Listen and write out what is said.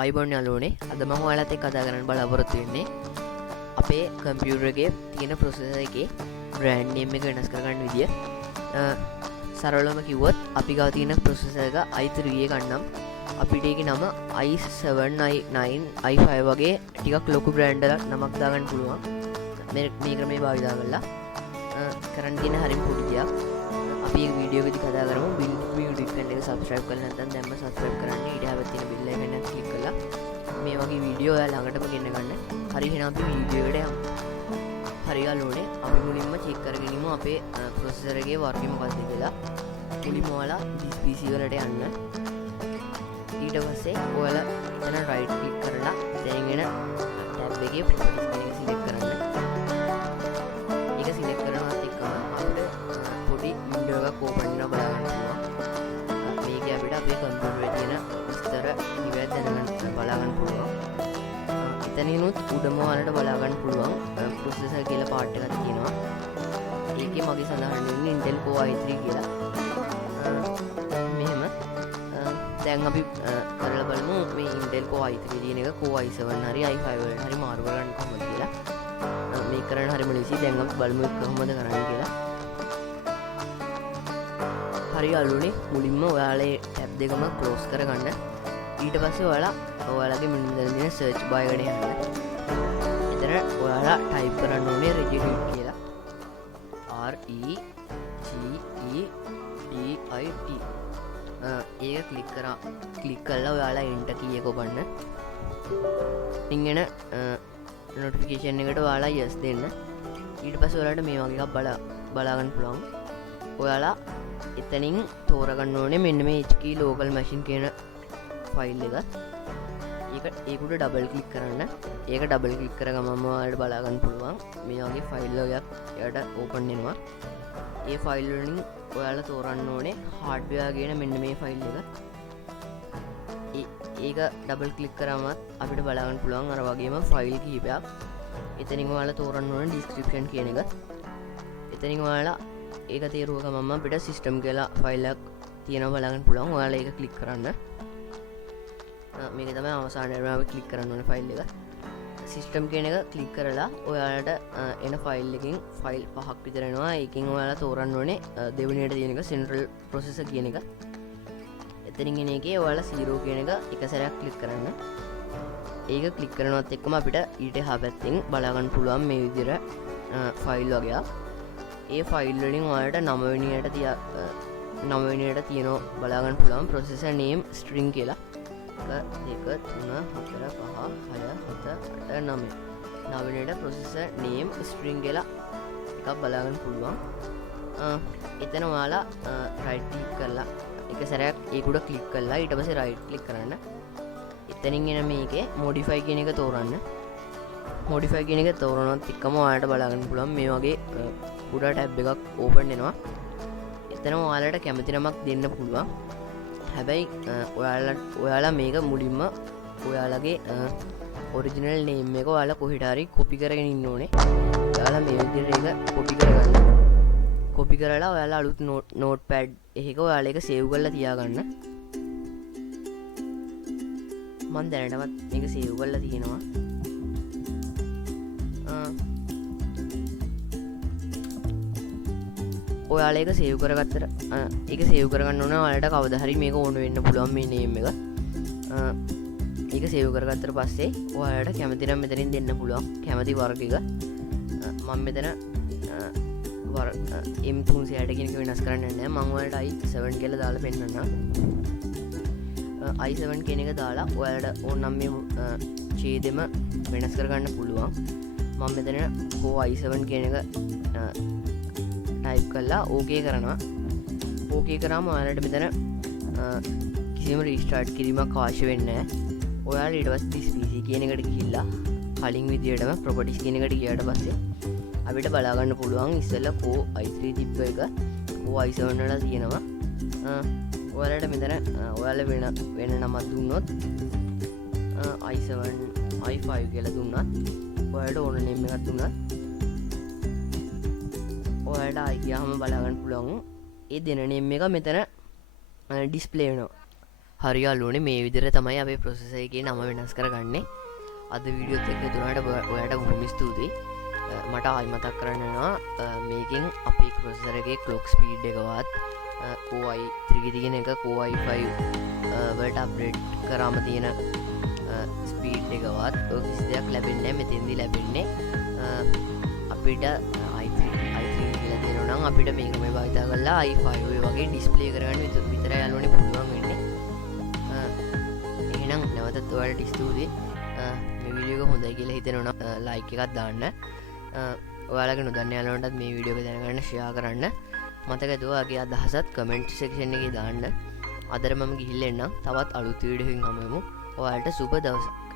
අයිබෝන් යාළුවනේ අද මම ඔයාලත් එක්ක කතා කරන්න බලාපොරොත්තු වෙන්නේ අපේ කම්පියුටර් එකේ තියෙන ප්‍රොසෙසර් එකේ බ්‍රෑන්ඩ් නේම් එක වෙනස් කරගන්න විදිය. සරලවම කිව්වොත් අපි ගාව තියෙන ප්‍රොසෙසර් එක i3 ගන්නම් අපිට ඒකේ නම i7 i9 i5 වගේ ටිකක් ලොකු බ්‍රෑන්ඩ් එකක් නමක් දාගන්න පුළුවන්. මේ ක්‍රමේ භාවිතා කරලා කරන්න තියෙන හරිම පොඩි දෙයක්. අපි මේ වීඩියෝ එකේදී කතා කරමු වීඩියෝ channel එක subscribe කරලා නැත්නම් දැන්ම subscribe කරන්න ඊට හැබැයි තියෙන bell icon එක click කරලා මේ වගේ වීඩියෝ ඔයාලා ළඟටම ගෙන්න ගන්න. හරි එහෙනම් අපි වීඩියෝ එකට යමු. හරි යාළුවනේ අපි මුලින්ම check කරගෙන ඉමු අපේ processor එකේ working මොකක්ද කියලා. මුලින්ම ඔයාලා this PC වලට යන්න. ඊට පස්සේ ඔයාලා එතන right click කරලා දැන් එන tab එකේ properties කියන එක select කරන්න. ඒක select කරනවත් එක්කම අපිට පොඩි window එකක් open වෙනවා බලා ගන්න පුළුවන්. මේකේ අපිට අපේ computer එකේ තියෙන විස්තර ඉවැත් දැනගන්න බලා ගන්න පුළුවන්. එතනිනුත් උඩම ඔයාලට බලා ගන්න පුළුවන් processor කියලා part එකක් තියෙනවා. ඒකේ මගේ සඳහන් වෙන්නේ Intel Core i3 කියලා. මෙහෙම දැන් අපි කරලා බලමු මේ Intel Core i3 කියන එක Core i7 හරි i5 වලට හරි මාරු කරගන්න කොහොමද කියලා. මේක කරන්න හරිම ලේසි. දැන් අපි බලමු කොහොමද කරන්නේ කියලා. හරි යාළුවනේ මුලින්ම ඔයාලා tab දෙකම close කරගන්න. ඊට පස්සේ ඔයාලගේ මෙන්න තියෙන search bar එකට යන්න. එතන ඔයාලා type කරන්න ඕනේ regedit කියලා. REGEDIT. ඒක click කරලා ඔයාලා enter key එක ඔබන්න. ඉතින් එන notification එකට ඔයාලා yes දෙන්න. ඊට පස්සේ ඔයාලට මේ වගේ එකක් බලා ගන්න පුළුවන්. ඔයාලා එතනින් තෝරගන්න ඕනේ මෙන්න මේ HK local machine කියන ෆයිල් එක. ඒකට ඩබල් ක්ලික් කරන්න. ඒක ඩබල් ක්ලික් කරගමම ඔයාලට බලා ගන්න පුළුවන් මේ වගේ ෆයිල් එකක් එයාට ඕපන් වෙනවා. ඒ ෆයිල් වලින් ඔයාලා තෝරන්න ඕනේ hardware කියන මෙන්න මේ ෆයිල් එක. ඒක ඩබල් ක්ලික් කරාමත් අපිට බලා ගන්න පුළුවන් අර වගේම ෆයිල් කීපයක්. එතනින් ඔයාලා තෝරන්න ඕනේ description කියන එක. එතනින් ඔයාලා ඒක තේරුවකමම අපිට system කියලා ෆයිල් එකක් තියෙනවා බලා ගන්න පුළුවන්. ඔයාලා ඒක ක්ලික් කරන්න. මේක තමයි අවසානයේම අපි ක්ලික් කරන්න ඕනේ ෆයිල් එක. සිස්ටම් කියන එක ක්ලික් කරලා ඔයාලට එන ෆයිල් එකකින් ෆයිල් 5ක් විතර එනවා. ඒකෙන් ඔයාලා තෝරන්න ඕනේ දෙවෙනියට තියෙන එක central processor කියන එක. එතනින් එන එකේ ඔයාලා 0 කියන එක එක සැරයක් ක්ලික් කරන්න. ඒක ක්ලික් කරනවත් එක්කම අපිට ඊට එහා පැත්තෙන් බලා ගන්න පුළුවන් මේ විදිහට ෆයිල් වගේක්. ඒ ෆයිල් වලින් ඔයාලට 9 වෙනියට තියෙනවා බලා ගන්න පුළුවන් processor name string කියලා. 1 2 3 4 5 6 7 8 9 9 processor name string කියලා එකක් බලා ගන්න පුළුවන්. එතන ඔයාලා right click කරලා එක සැරයක් ඒක උඩ click කරලා ඊට පස්සේ right click කරන්න. එතනින් එන මේකේ modify කියන එක තෝරන්න. modify කියන එක තෝරනොත් එක්කම ඔයාලට බලා ගන්න පුළුවන් මේ වගේ උඩ tab එකක් open වෙනවා. එතන ඔයාලට කැමති නමක් දෙන්න පුළුවන්. හැබැයි ඔයාලා මේක මුලින්ම ඔයාලගේ ඔරිජිනල් නේම් එක ඔයාලා කොහෙට හරි කොපි කරගෙන ඉන්න ඕනේ. ඔයාලා මේ විදිහට ඒක කොපි කරගන්න. කොපි කරලා ඔයාලා අලුත් නෝට්පැඩ් එකක ඔයාලා ඒක සේව් කරලා තියාගන්න. මම දැනටමත් මේක සේව් කරලා තියෙනවා. ඔයාලා ඒක සේව් කරගත්තට ඒක සේව් කරගන්න ඕන. ඔයාලට කවදා හරි මේක ඕන වෙන්න පුළුවන් මේ නේම් එක. ඒක සේව් කරගත්තට පස්සේ ඔයාලට කැමති නම් මෙතනින් දෙන්න පුළුවන් කැමති වර්ග එක. මම මෙතන M360 කියන එක වෙනස් කරන්න නැහැ. මම ඔයාලට i7 කියලා දාලා පෙන්නන්නම්. i7 කියන එක දාලා ඔයාලට ඕන නම් මේ ඡේදෙම වෙනස් කරගන්න පුළුවන්. මම මෙතන Core i7 කියන එක ටයිප් කරලා ඕකේ කරනවා. ඕකේ කරාම ඔයාලට මෙතන කිසිම රීස්ටාර්ට් කිරීමක් අවශ්‍ය වෙන්නේ නැහැ. ඔයාලා ඊට පස්සේ this PC කියන එකට ගිහිල්ලා කලින් විදියටම properties කියන එකට ගියාට පස්සේ අපිට බලා ගන්න පුළුවන් ඉස්සෙල්ලා Core i3 තිබ්බ එක Core i7 වල තියෙනවා. ඔයාලට මෙතන ඔයාලා වෙන නමක් දුන්නොත් i7 i5 කියලා දුන්නත් ඔයාලට ඕන නේම් එකක් දුන්නත් ඔයාලට ආයි ගියාම බලා ගන්න පුළුවන් ඒ දෙන නේම් එක මෙතන ඩිස්ප්ලේ වෙනවා. හරි යාළුවනේ මේ විදිහට තමයි අපේ ප්‍රොසෙසර් එකේ නම වෙනස් කරගන්නේ. අද වීඩියෝත් එක්ක දුනාට ඔයාලට බොහොම ස්තුතියි. මට ආයි මතක් කරන්න වෙනවා මේකෙන් අපේ ප්‍රොසෙසර් එකේ ක්ලොක් ස්පීඩ් එකවත් Core i3 තියෙන එක Core i5 වලට අප්ග්‍රේඩ් කරාම තියෙන ස්පීඩ් එකවත් ඔය කිසි දෙයක් ලැබෙන්නේ නැහැ. මෙතෙන්දී ලැබෙන්නේ අපිට i3 කියලා දෙනවා නම් අපිට මේක මේ භාවිතා කරලා i5 ඔය වගේ ඩිස්ප්ලේ කරගන්න විතරයි යාළුවනේ පුළුවන් වෙන්නේ. එහෙනම් නැවතත් ඔයාලට ස්තුතියි. මේ වීඩියෝ එක හොඳයි කියලා හිතෙනවා නම් ලයික් එකක් දාන්න. ඔයාලගේ නොදන්න යාළුවන්ටත් මේ වීඩියෝ එක දැනගන්න ෂෙයා කරන්න. මතක ඔයාගේ අදහසත් කමෙන්ට් සෙක්ෂන් එකේ දාන්න. අදට මම ගිහිල්ලා එන්නම්. තවත් අලුත් වීඩියෝ එකකින් හමු වෙමු. ඔයාලට සුබ දවසක්.